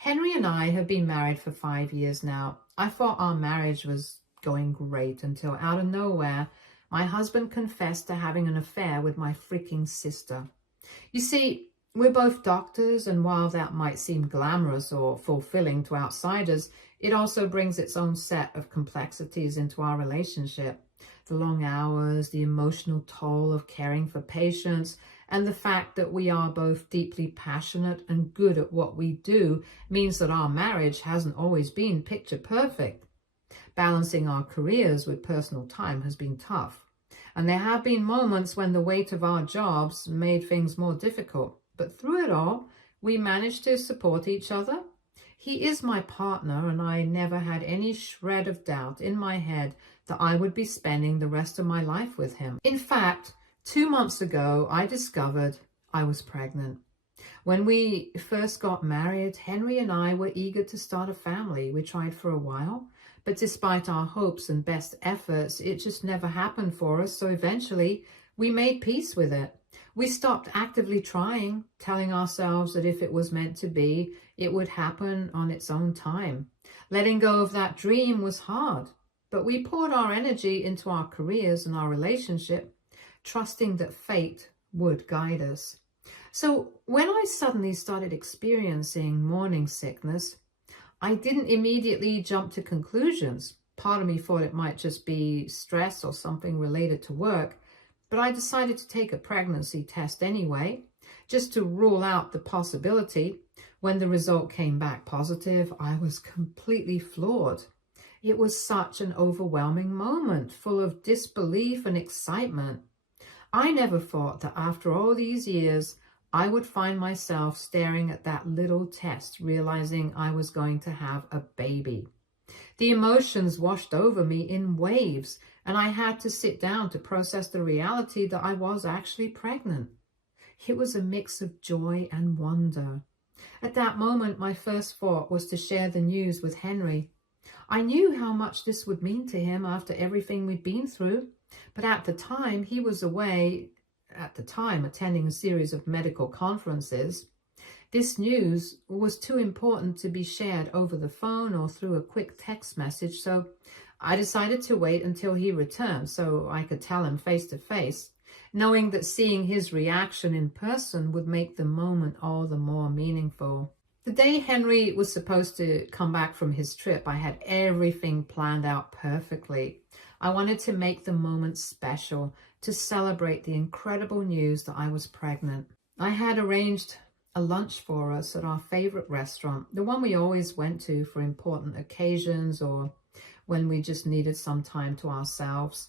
Henry and I have been married for 5 years now. I thought our marriage was going great until out of nowhere, my husband confessed to having an affair with my freaking sister. You see, we're both doctors, and while that might seem glamorous or fulfilling to outsiders, it also brings its own set of complexities into our relationship. The long hours, the emotional toll of caring for patients, and the fact that we are both deeply passionate and good at what we do means that our marriage hasn't always been picture perfect. Balancing our careers with personal time has been tough. And there have been moments when the weight of our jobs made things more difficult. But through it all, we managed to support each other. He is my partner, and I never had any shred of doubt in my head that I would be spending the rest of my life with him. In fact, 2 months ago, I discovered I was pregnant. When we first got married, Henry and I were eager to start a family. We tried for a while, but despite our hopes and best efforts, it just never happened for us. So eventually, we made peace with it. We stopped actively trying, telling ourselves that if it was meant to be, it would happen on its own time. Letting go of that dream was hard, but we poured our energy into our careers and our relationship, trusting that fate would guide us. So when I suddenly started experiencing morning sickness, I didn't immediately jump to conclusions. Part of me thought it might just be stress or something related to work, but I decided to take a pregnancy test anyway, just to rule out the possibility. When the result came back positive, I was completely floored. It was such an overwhelming moment, full of disbelief and excitement. I never thought that after all these years, I would find myself staring at that little test, realizing I was going to have a baby. The emotions washed over me in waves, and I had to sit down to process the reality that I was actually pregnant. It was a mix of joy and wonder. At that moment, my first thought was to share the news with Henry. I knew how much this would mean to him after everything we'd been through, but at the time, he was away, attending a series of medical conferences. This news was too important to be shared over the phone or through a quick text message, so I decided to wait until he returned so I could tell him face to face, knowing that seeing his reaction in person would make the moment all the more meaningful. The day Henry was supposed to come back from his trip, I had everything planned out perfectly. I wanted to make the moment special, to celebrate the incredible news that I was pregnant. I had arranged a lunch for us at our favorite restaurant, the one we always went to for important occasions or when we just needed some time to ourselves.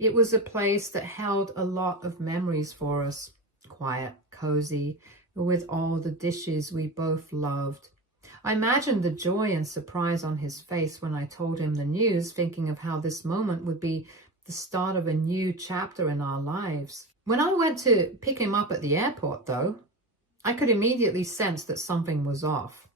It was a place that held a lot of memories for us, quiet, cozy, with all the dishes we both loved. I imagined the joy and surprise on his face when I told him the news, thinking of how this moment would be the start of a new chapter in our lives. When I went to pick him up at the airport, though, I could immediately sense that something was off.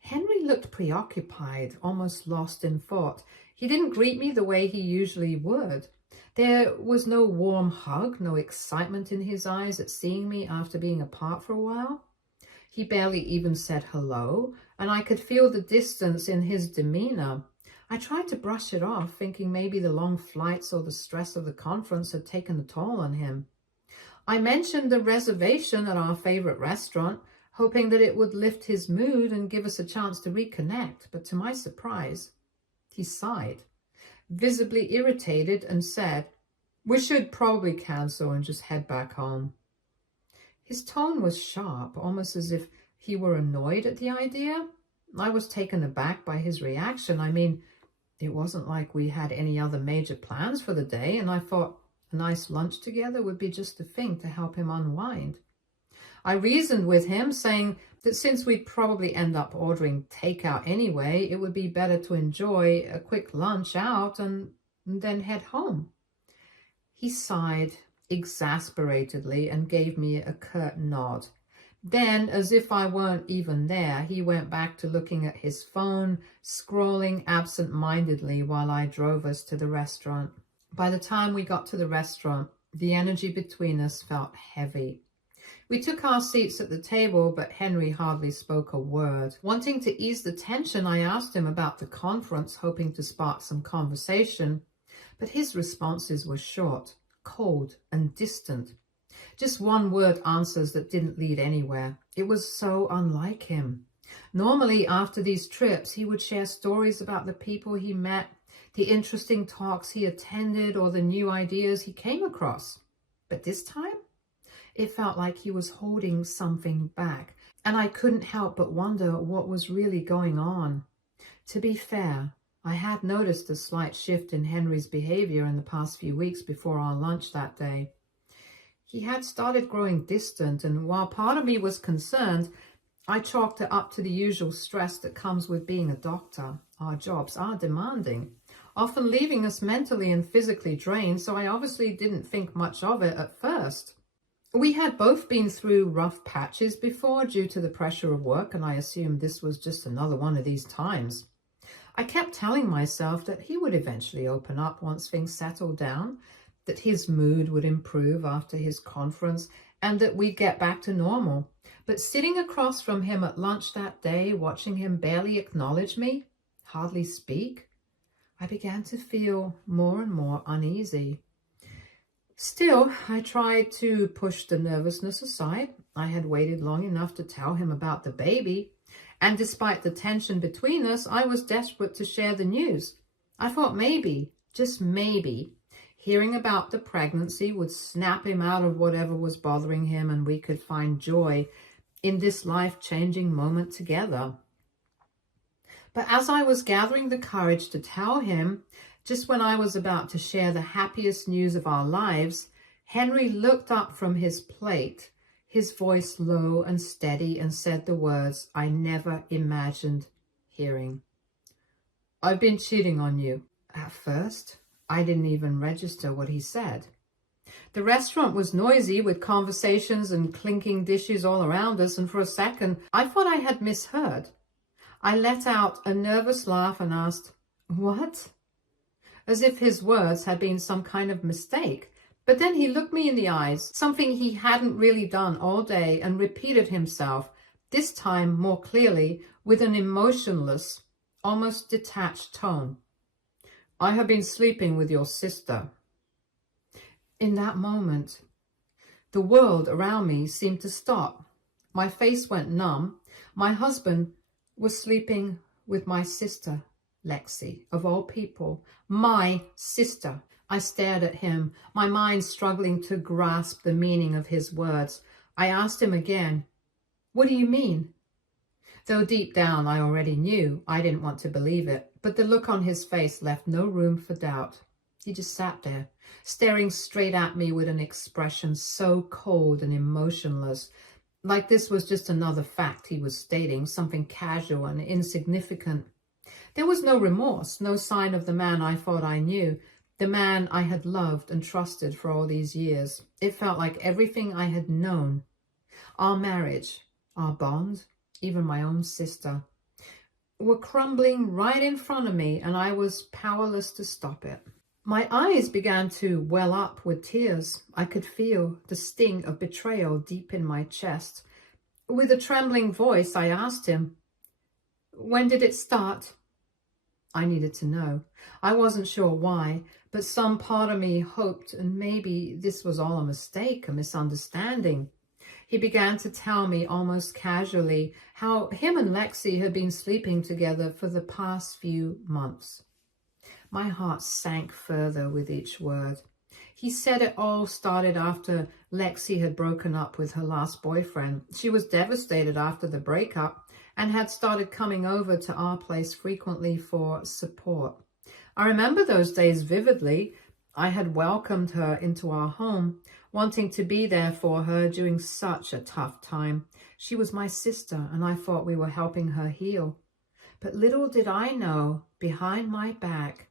Henry looked preoccupied, almost lost in thought. He didn't greet me the way he usually would. There was no warm hug, no excitement in his eyes at seeing me after being apart for a while. He barely even said hello, and I could feel the distance in his demeanor. I tried to brush it off, thinking maybe the long flights or the stress of the conference had taken a toll on him. I mentioned the reservation at our favorite restaurant, hoping that it would lift his mood and give us a chance to reconnect, but to my surprise, he sighed, visibly irritated, and said, "We should probably cancel and just head back home." His tone was sharp, almost as if he were annoyed at the idea. I was taken aback by his reaction. I mean, it wasn't like we had any other major plans for the day, and I thought a nice lunch together would be just the thing to help him unwind. I reasoned with him, saying that since we'd probably end up ordering takeout anyway, it would be better to enjoy a quick lunch out and then head home. He sighed exasperatedly and gave me a curt nod. Then, as if I weren't even there, he went back to looking at his phone, scrolling absent-mindedly while I drove us to the restaurant. By the time we got to the restaurant, the energy between us felt heavy. We took our seats at the table, but Henry hardly spoke a word. Wanting to ease the tension, I asked him about the conference, hoping to spark some conversation, but his responses were short, cold, and distant. Just one-word answers that didn't lead anywhere. It was so unlike him. Normally, after these trips, he would share stories about the people he met, the interesting talks he attended, or the new ideas he came across. But this time, it felt like he was holding something back, and I couldn't help but wonder what was really going on. To be fair, I had noticed a slight shift in Henry's behavior in the past few weeks before our lunch that day. He had started growing distant, and while part of me was concerned, I chalked it up to the usual stress that comes with being a doctor. Our jobs are demanding, often leaving us mentally and physically drained, so I obviously didn't think much of it at first. We had both been through rough patches before due to the pressure of work, and I assumed this was just another one of these times. I kept telling myself that he would eventually open up once things settled down, that his mood would improve after his conference, and that we'd get back to normal. But sitting across from him at lunch that day, watching him barely acknowledge me, hardly speak, I began to feel more and more uneasy. Still, I tried to push the nervousness aside. I had waited long enough to tell him about the baby, and despite the tension between us, I was desperate to share the news. I thought maybe, just maybe, hearing about the pregnancy would snap him out of whatever was bothering him, and we could find joy in this life-changing moment together. But as I was gathering the courage to tell him, just when I was about to share the happiest news of our lives, Henry looked up from his plate, his voice low and steady, and said the words I never imagined hearing. "I've been cheating on you." At first, I didn't even register what he said. The restaurant was noisy with conversations and clinking dishes all around us, and for a second, I thought I had misheard. I let out a nervous laugh and asked, "What?" As if his words had been some kind of mistake. But then he looked me in the eyes, something he hadn't really done all day, and repeated himself, this time more clearly, with an emotionless, almost detached tone. "I have been sleeping with your sister." In that moment, the world around me seemed to stop. My face went numb. My husband was sleeping with my sister, Lexi, of all people. My sister. I stared at him, my mind struggling to grasp the meaning of his words. I asked him again, "What do you mean?" Though deep down I already knew, I didn't want to believe it, but the look on his face left no room for doubt. He just sat there, staring straight at me with an expression so cold and emotionless, like this was just another fact he was stating, something casual and insignificant. There was no remorse, no sign of the man I thought I knew, the man I had loved and trusted for all these years. It felt like everything I had known, our marriage, our bond, even my own sister, were crumbling right in front of me, and I was powerless to stop it. My eyes began to well up with tears. I could feel the sting of betrayal deep in my chest. With a trembling voice, I asked him, "When did it start?" I needed to know. I wasn't sure why, but some part of me hoped, and maybe this was all a mistake, a misunderstanding. He began to tell me almost casually how him and Lexi had been sleeping together for the past few months. My heart sank further with each word. He said it all started after Lexi had broken up with her last boyfriend. She was devastated after the breakup and had started coming over to our place frequently for support. I remember those days vividly. I had welcomed her into our home, wanting to be there for her during such a tough time. She was my sister, and I thought we were helping her heal. But little did I know, behind my back,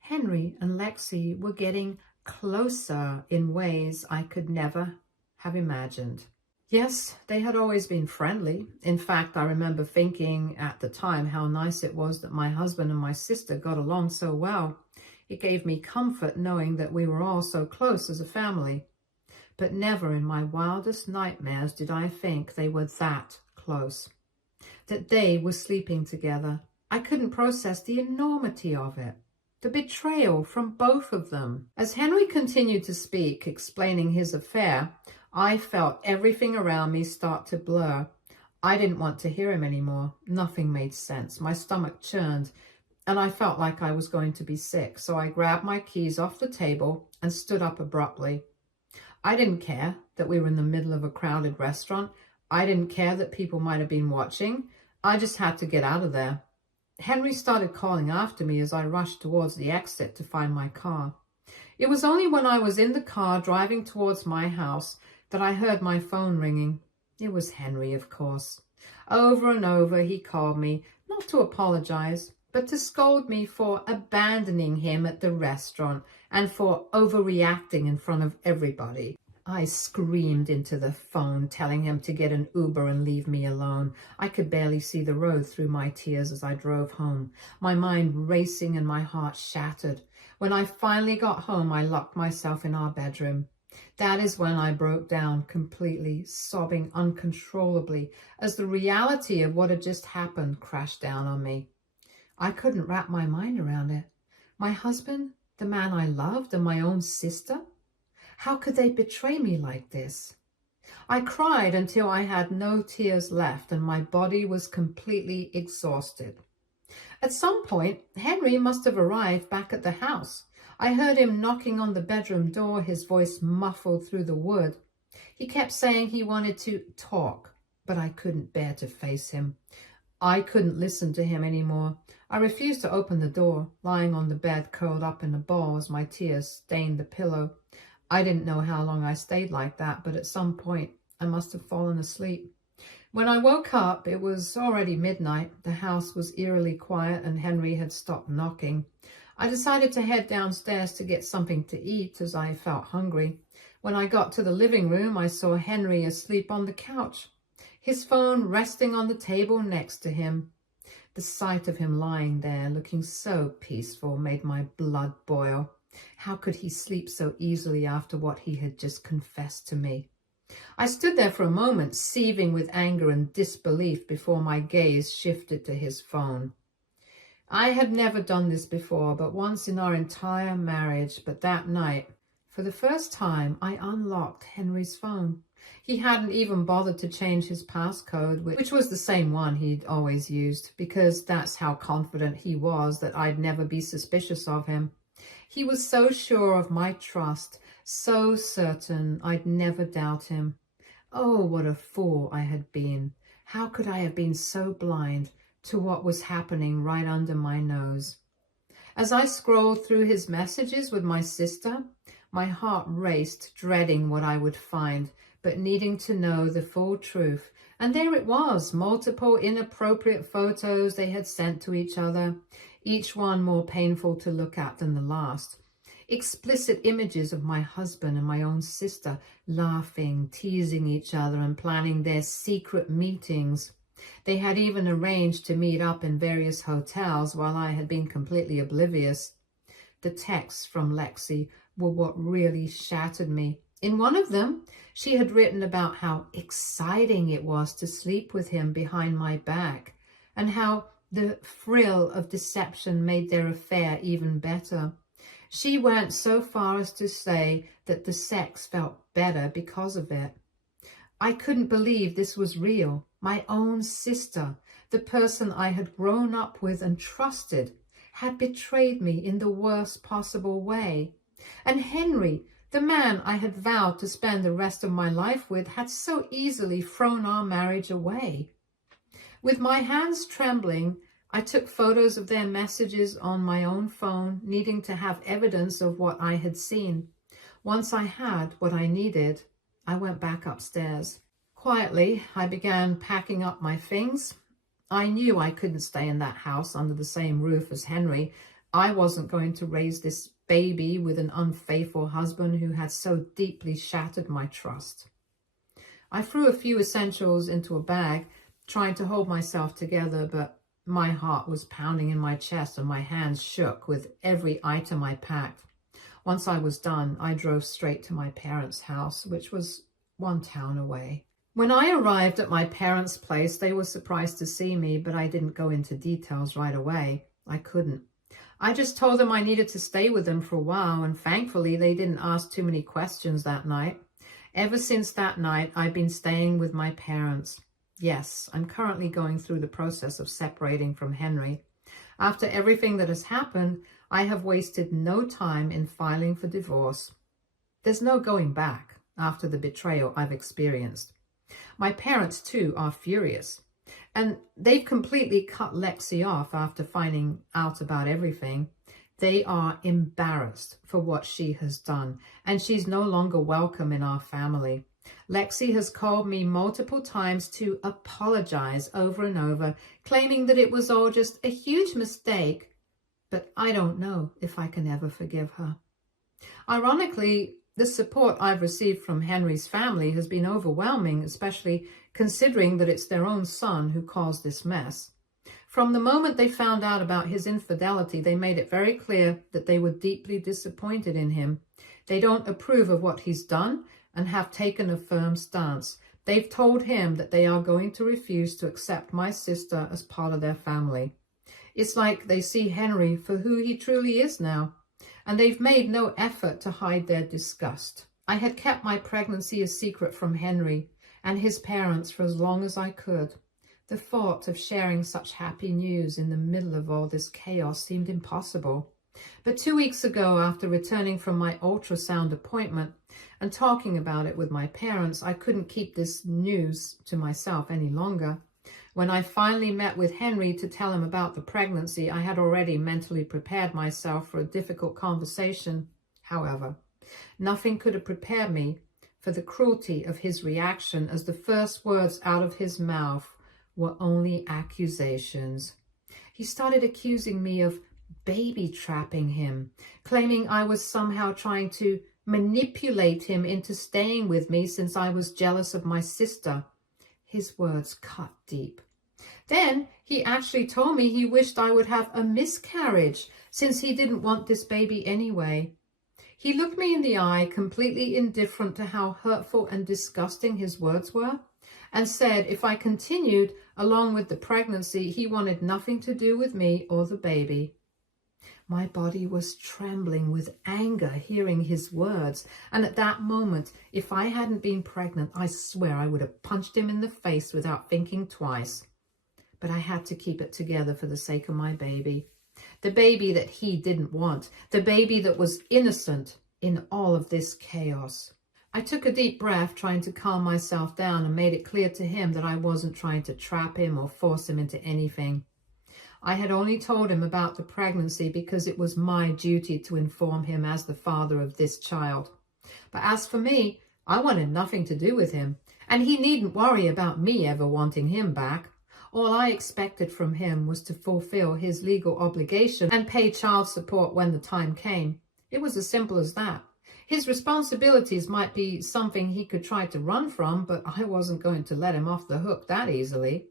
Henry and Lexi were getting closer in ways I could never have imagined. Yes, they had always been friendly. In fact, I remember thinking at the time how nice it was that my husband and my sister got along so well. It gave me comfort knowing that we were all so close as a family. but never in my wildest nightmares did I think they were that close, that they were sleeping together. I couldn't process the enormity of it, the betrayal from both of them. As Henry continued to speak, explaining his affair, I felt everything around me start to blur. I didn't want to hear him anymore. Nothing made sense. My stomach churned, and I felt like I was going to be sick, so I grabbed my keys off the table and stood up abruptly. I didn't care that we were in the middle of a crowded restaurant. I didn't care that people might have been watching. I just had to get out of there. Henry started calling after me as I rushed towards the exit to find my car. It was only when I was in the car driving towards my house that I heard my phone ringing. It was Henry, of course. Over and over he called me, not to apologize, but to scold me for abandoning him at the restaurant and for overreacting in front of everybody. I screamed into the phone, telling him to get an Uber and leave me alone. I could barely see the road through my tears as I drove home, my mind racing and my heart shattered. When I finally got home, I locked myself in our bedroom. That is when I broke down completely, sobbing uncontrollably as the reality of what had just happened crashed down on me. I couldn't wrap my mind around it. My husband, the man I loved, and my own sister? How could they betray me like this? I cried until I had no tears left and my body was completely exhausted. At some point, Henry must have arrived back at the house. I heard him knocking on the bedroom door, his voice muffled through the wood. He kept saying he wanted to talk, but I couldn't bear to face him. I couldn't listen to him anymore. I refused to open the door, lying on the bed curled up in a ball as my tears stained the pillow. I didn't know how long I stayed like that, but at some point I must have fallen asleep. When I woke up, it was already midnight. The house was eerily quiet and Henry had stopped knocking. I decided to head downstairs to get something to eat as I felt hungry. When I got to the living room, I saw Henry asleep on the couch, his phone resting on the table next to him. The sight of him lying there, looking so peaceful, made my blood boil. How could he sleep so easily after what he had just confessed to me? I stood there for a moment, seething with anger and disbelief before my gaze shifted to his phone. I had never done this before, but once in our entire marriage. But that night, for the first time, I unlocked Henry's phone. He hadn't even bothered to change his passcode, which was the same one he'd always used, because that's how confident he was that I'd never be suspicious of him. He was so sure of my trust, so certain I'd never doubt him. Oh, what a fool I had been. How could I have been so blind to what was happening right under my nose? As I scrolled through his messages with my sister, my heart raced, dreading what I would find, but needing to know the full truth. And there it was, multiple inappropriate photos they had sent to each other, each one more painful to look at than the last. Explicit images of my husband and my own sister laughing, teasing each other and planning their secret meetings. They had even arranged to meet up in various hotels while I had been completely oblivious. The texts from Lexi were what really shattered me. In one of them, she had written about how exciting it was to sleep with him behind my back and how the thrill of deception made their affair even better. She went so far as to say that the sex felt better because of it. I couldn't believe this was real. My own sister, the person I had grown up with and trusted, had betrayed me in the worst possible way. And Henry, the man I had vowed to spend the rest of my life with, had so easily thrown our marriage away. With my hands trembling, I took photos of their messages on my own phone, needing to have evidence of what I had seen. Once I had what I needed, I went back upstairs. Quietly, I began packing up my things. I knew I couldn't stay in that house under the same roof as Henry. I wasn't going to raise this baby with an unfaithful husband who had so deeply shattered my trust. I threw a few essentials into a bag, trying to hold myself together, but my heart was pounding in my chest and my hands shook with every item I packed. Once I was done, I drove straight to my parents' house, which was one town away. When I arrived at my parents' place, they were surprised to see me, but I didn't go into details right away. I couldn't. I just told them I needed to stay with them for a while, and thankfully they didn't ask too many questions that night. Ever since that night, I've been staying with my parents. Yes, I'm currently going through the process of separating from Henry. After everything that has happened, I have wasted no time in filing for divorce. There's no going back after the betrayal I've experienced. My parents, too, are furious. And they've completely cut Lexi off after finding out about everything. They are embarrassed for what she has done, and she's no longer welcome in our family. Lexi has called me multiple times to apologize over and over, claiming that it was all just a huge mistake, but I don't know if I can ever forgive her. Ironically, the support I've received from Henry's family has been overwhelming, especially considering that it's their own son who caused this mess. From the moment they found out about his infidelity, they made it very clear that they were deeply disappointed in him. They don't approve of what he's done and have taken a firm stance. They've told him that they are going to refuse to accept my sister as part of their family. It's like they see Henry for who he truly is now, and they've made no effort to hide their disgust. I had kept my pregnancy a secret from Henry and his parents for as long as I could. The thought of sharing such happy news in the middle of all this chaos seemed impossible. But 2 weeks ago, after returning from my ultrasound appointment and talking about it with my parents, I couldn't keep this news to myself any longer. When I finally met with Henry to tell him about the pregnancy, I had already mentally prepared myself for a difficult conversation. However, nothing could have prepared me for the cruelty of his reaction, as the first words out of his mouth were only accusations. He started accusing me of baby trapping him, claiming I was somehow trying to manipulate him into staying with me since I was jealous of my sister. His words cut deep. Then he actually told me he wished I would have a miscarriage since he didn't want this baby anyway. He looked me in the eye, completely indifferent to how hurtful and disgusting his words were, and said if I continued along with the pregnancy, he wanted nothing to do with me or the baby. My body was trembling with anger hearing his words, and at that moment, if I hadn't been pregnant, I swear I would have punched him in the face without thinking twice. But I had to keep it together for the sake of my baby. The baby that he didn't want, the baby that was innocent in all of this chaos. I took a deep breath, trying to calm myself down, and made it clear to him that I wasn't trying to trap him or force him into anything. I had only told him about the pregnancy because it was my duty to inform him as the father of this child. But as for me, I wanted nothing to do with him, and he needn't worry about me ever wanting him back. All I expected from him was to fulfill his legal obligation and pay child support when the time came. It was as simple as that. His responsibilities might be something he could try to run from, but I wasn't going to let him off the hook that easily.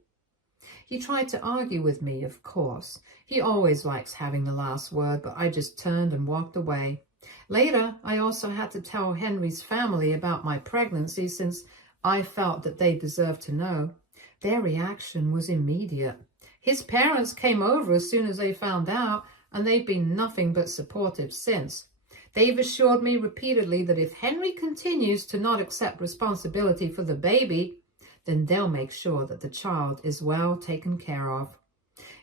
He tried to argue with me, of course. He always likes having the last word, but I just turned and walked away. Later, I also had to tell Henry's family about my pregnancy since I felt that they deserved to know. Their reaction was immediate. His parents came over as soon as they found out, and they've been nothing but supportive since. They've assured me repeatedly that if Henry continues to not accept responsibility for the baby, then they'll make sure that the child is well taken care of.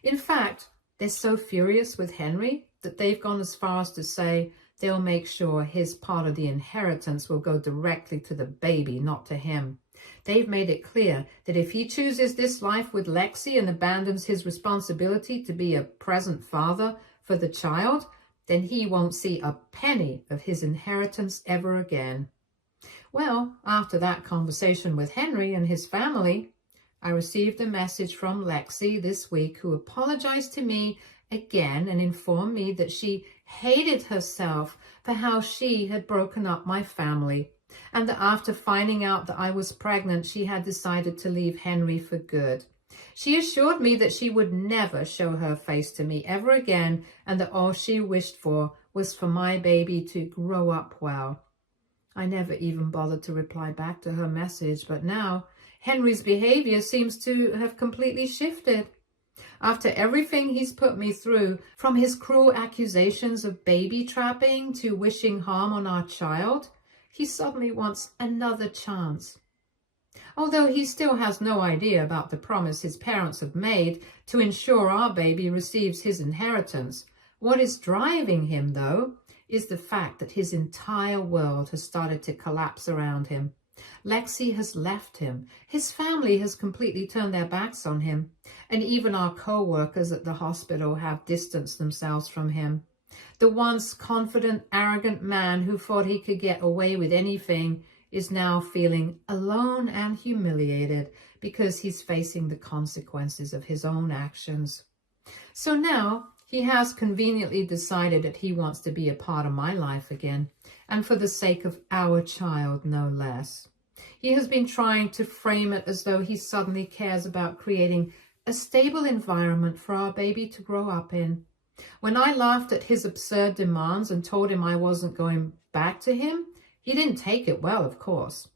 In fact, they're so furious with Henry that they've gone as far as to say they'll make sure his part of the inheritance will go directly to the baby, not to him. They've made it clear that if he chooses this life with Lexi and abandons his responsibility to be a present father for the child, then he won't see a penny of his inheritance ever again. Well, after that conversation with Henry and his family, I received a message from Lexi this week who apologized to me again and informed me that she hated herself for how she had broken up my family, and that after finding out that I was pregnant, she had decided to leave Henry for good. She assured me that she would never show her face to me ever again, and that all she wished for was for my baby to grow up well. I never even bothered to reply back to her message, but now Henry's behavior seems to have completely shifted. After everything he's put me through, from his cruel accusations of baby trapping to wishing harm on our child, he suddenly wants another chance. Although he still has no idea about the promise his parents have made to ensure our baby receives his inheritance, what is driving him, though, is the fact that his entire world has started to collapse around him. Lexi has left him. His family has completely turned their backs on him. And even our co-workers at the hospital have distanced themselves from him. The once confident, arrogant man who thought he could get away with anything is now feeling alone and humiliated because he's facing the consequences of his own actions. So now he has conveniently decided that he wants to be a part of my life again, and for the sake of our child, no less. He has been trying to frame it as though he suddenly cares about creating a stable environment for our baby to grow up in. When I laughed at his absurd demands and told him I wasn't going back to him, he didn't take it well, of course.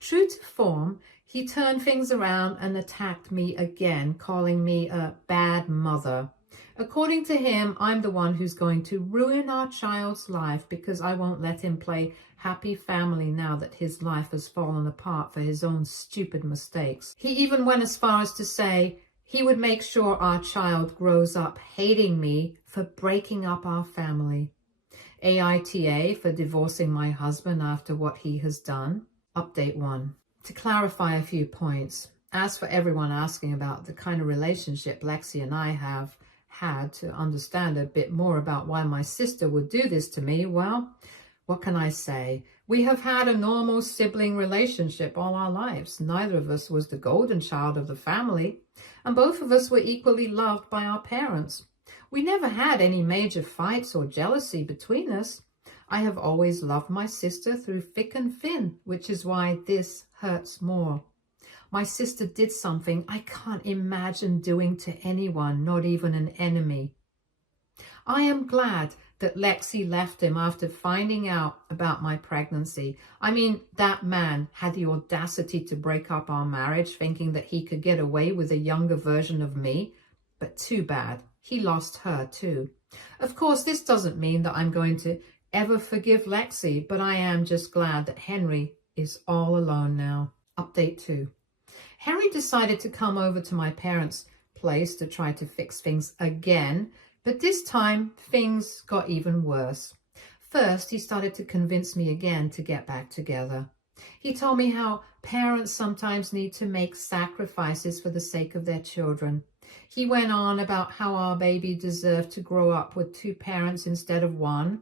True to form, he turned things around and attacked me again, calling me a bad mother. According to him, I'm the one who's going to ruin our child's life because I won't let him play happy family now that his life has fallen apart for his own stupid mistakes. He even went as far as to say he would make sure our child grows up hating me for breaking up our family. AITA for divorcing my husband after what he has done. Update 1. To clarify a few points, as for everyone asking about the kind of relationship Lexi and I have had to understand a bit more about why my sister would do this to me, well, what can I say? We have had a normal sibling relationship all our lives. Neither of us was the golden child of the family, and both of us were equally loved by our parents. We never had any major fights or jealousy between us. I have always loved my sister through thick and thin, which is why this hurts more. My sister did something I can't imagine doing to anyone, not even an enemy. I am glad that Lexi left him after finding out about my pregnancy. I mean, that man had the audacity to break up our marriage, thinking that he could get away with a younger version of me. But too bad, he lost her too. Of course, this doesn't mean that I'm going to ever forgive Lexi, but I am just glad that Henry is all alone now. Update 2. Henry decided to come over to my parents' place to try to fix things again, but this time things got even worse. First, he started to convince me again to get back together. He told me how parents sometimes need to make sacrifices for the sake of their children. He went on about how our baby deserved to grow up with 2 parents instead of 1.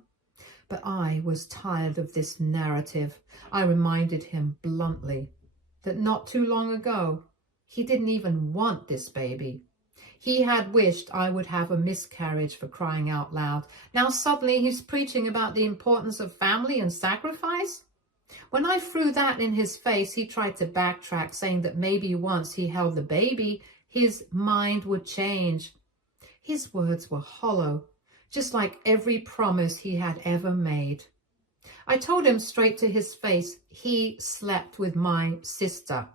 But I was tired of this narrative. I reminded him bluntly that not too long ago, he didn't even want this baby. He had wished I would have a miscarriage, for crying out loud. Now suddenly he's preaching about the importance of family and sacrifice? When I threw that in his face, he tried to backtrack, saying that maybe once he held the baby, his mind would change. His words were hollow, just like every promise he had ever made. I told him straight to his face he slept with my sister.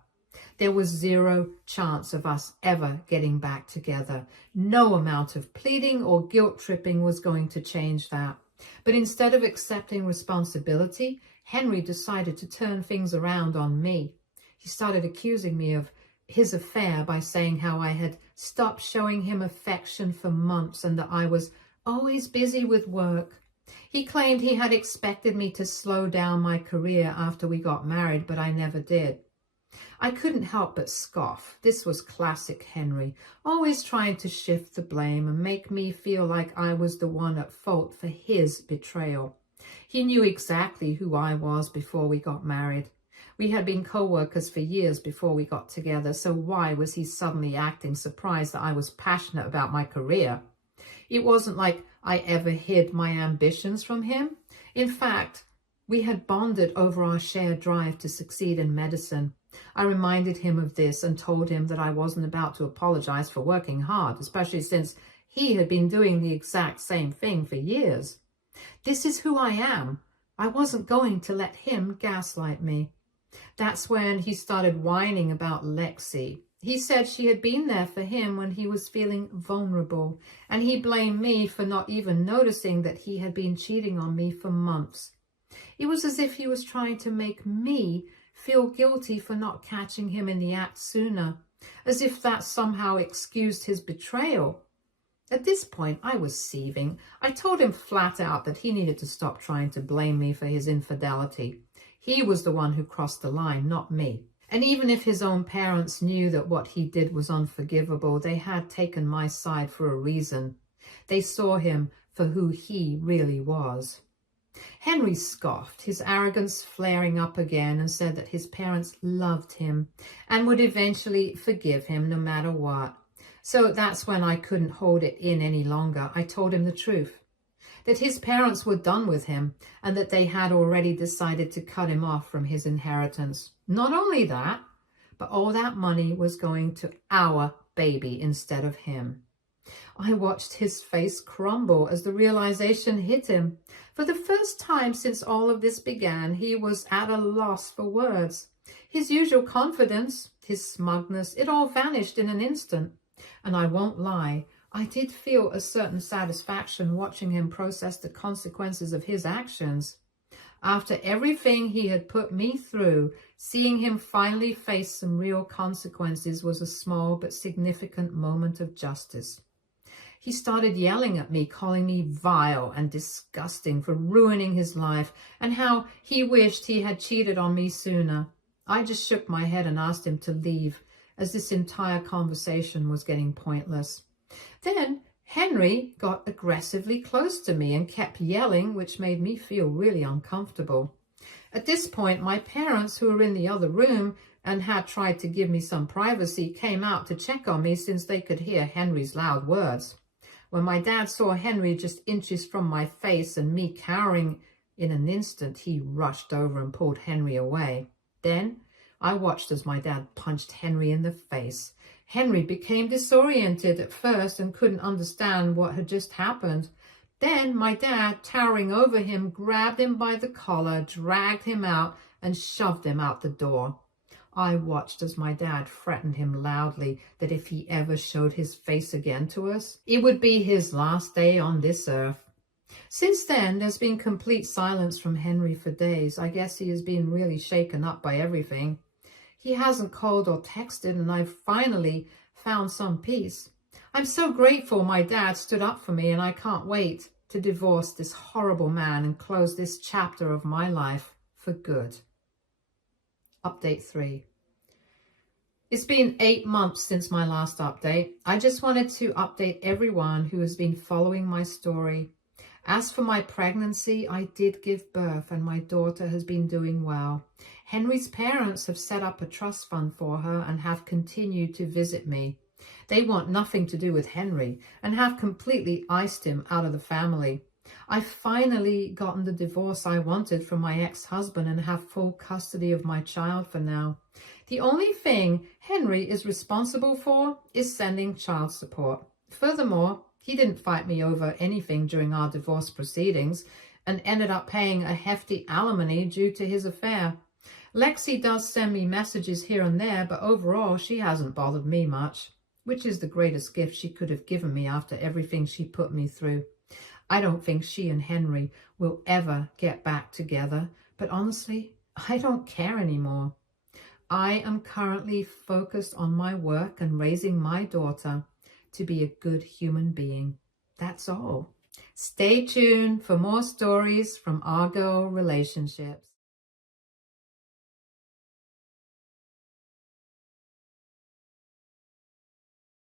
There was 0 chance of us ever getting back together. No amount of pleading or guilt-tripping was going to change that. But instead of accepting responsibility, Henry decided to turn things around on me. He started accusing me of his affair by saying how I had stopped showing him affection for months and that I was always busy with work. He claimed he had expected me to slow down my career after we got married, but I never did. I couldn't help but scoff. This was classic Henry, always trying to shift the blame and make me feel like I was the one at fault for his betrayal. He knew exactly who I was before we got married. We had been co-workers for years before we got together, so why was he suddenly acting surprised that I was passionate about my career? It wasn't like I ever hid my ambitions from him. In fact, we had bonded over our shared drive to succeed in medicine. I reminded him of this and told him that I wasn't about to apologize for working hard, especially since he had been doing the exact same thing for years. This is who I am. I wasn't going to let him gaslight me. That's when he started whining about Lexi. He said she had been there for him when he was feeling vulnerable, and he blamed me for not even noticing that he had been cheating on me for months. It was as if he was trying to make me feel guilty for not catching him in the act sooner, as if that somehow excused his betrayal. At this point, I was seething. I told him flat out that he needed to stop trying to blame me for his infidelity. He was the one who crossed the line, not me. And even if his own parents knew that what he did was unforgivable, they had taken my side for a reason. They saw him for who he really was. Henry scoffed, his arrogance flaring up again, and said that his parents loved him and would eventually forgive him no matter what. So that's when I couldn't hold it in any longer. I told him the truth, that his parents were done with him and that they had already decided to cut him off from his inheritance. Not only that, but all that money was going to our baby instead of him. I watched his face crumble as the realization hit him. For the first time since all of this began, he was at a loss for words. His usual confidence, his smugness, it all vanished in an instant. And I won't lie, I did feel a certain satisfaction watching him process the consequences of his actions. After everything he had put me through, seeing him finally face some real consequences was a small but significant moment of justice. He started yelling at me, calling me vile and disgusting for ruining his life, and how he wished he had cheated on me sooner. I just shook my head and asked him to leave, as this entire conversation was getting pointless. Then Henry got aggressively close to me and kept yelling, which made me feel really uncomfortable. At this point, my parents, who were in the other room and had tried to give me some privacy, came out to check on me since they could hear Henry's loud words. When my dad saw Henry just inches from my face and me cowering in an instant, he rushed over and pulled Henry away. Then I watched as my dad punched Henry in the face. Henry became disoriented at first and couldn't understand what had just happened. Then my dad, towering over him, grabbed him by the collar, dragged him out, and shoved him out the door. I watched as my dad threatened him loudly that if he ever showed his face again to us, it would be his last day on this earth. Since then, there's been complete silence from Henry for days. I guess he has been really shaken up by everything. He hasn't called or texted, and I've finally found some peace. I'm so grateful my dad stood up for me, and I can't wait to divorce this horrible man and close this chapter of my life for good. Update 3. It's been 8 months since my last update. I just wanted to update everyone who has been following my story. As for my pregnancy, I did give birth and my daughter has been doing well. Henry's parents have set up a trust fund for her and have continued to visit me. They want nothing to do with Henry and have completely iced him out of the family. I've finally gotten the divorce I wanted from my ex-husband and have full custody of my child for now. The only thing Henry is responsible for is sending child support. Furthermore, he didn't fight me over anything during our divorce proceedings and ended up paying a hefty alimony due to his affair. Lexi does send me messages here and there, but overall she hasn't bothered me much, which is the greatest gift she could have given me after everything she put me through. I don't think she and Henry will ever get back together, but honestly, I don't care anymore. I am currently focused on my work and raising my daughter to be a good human being. That's all. Stay tuned for more stories from our girl relationships.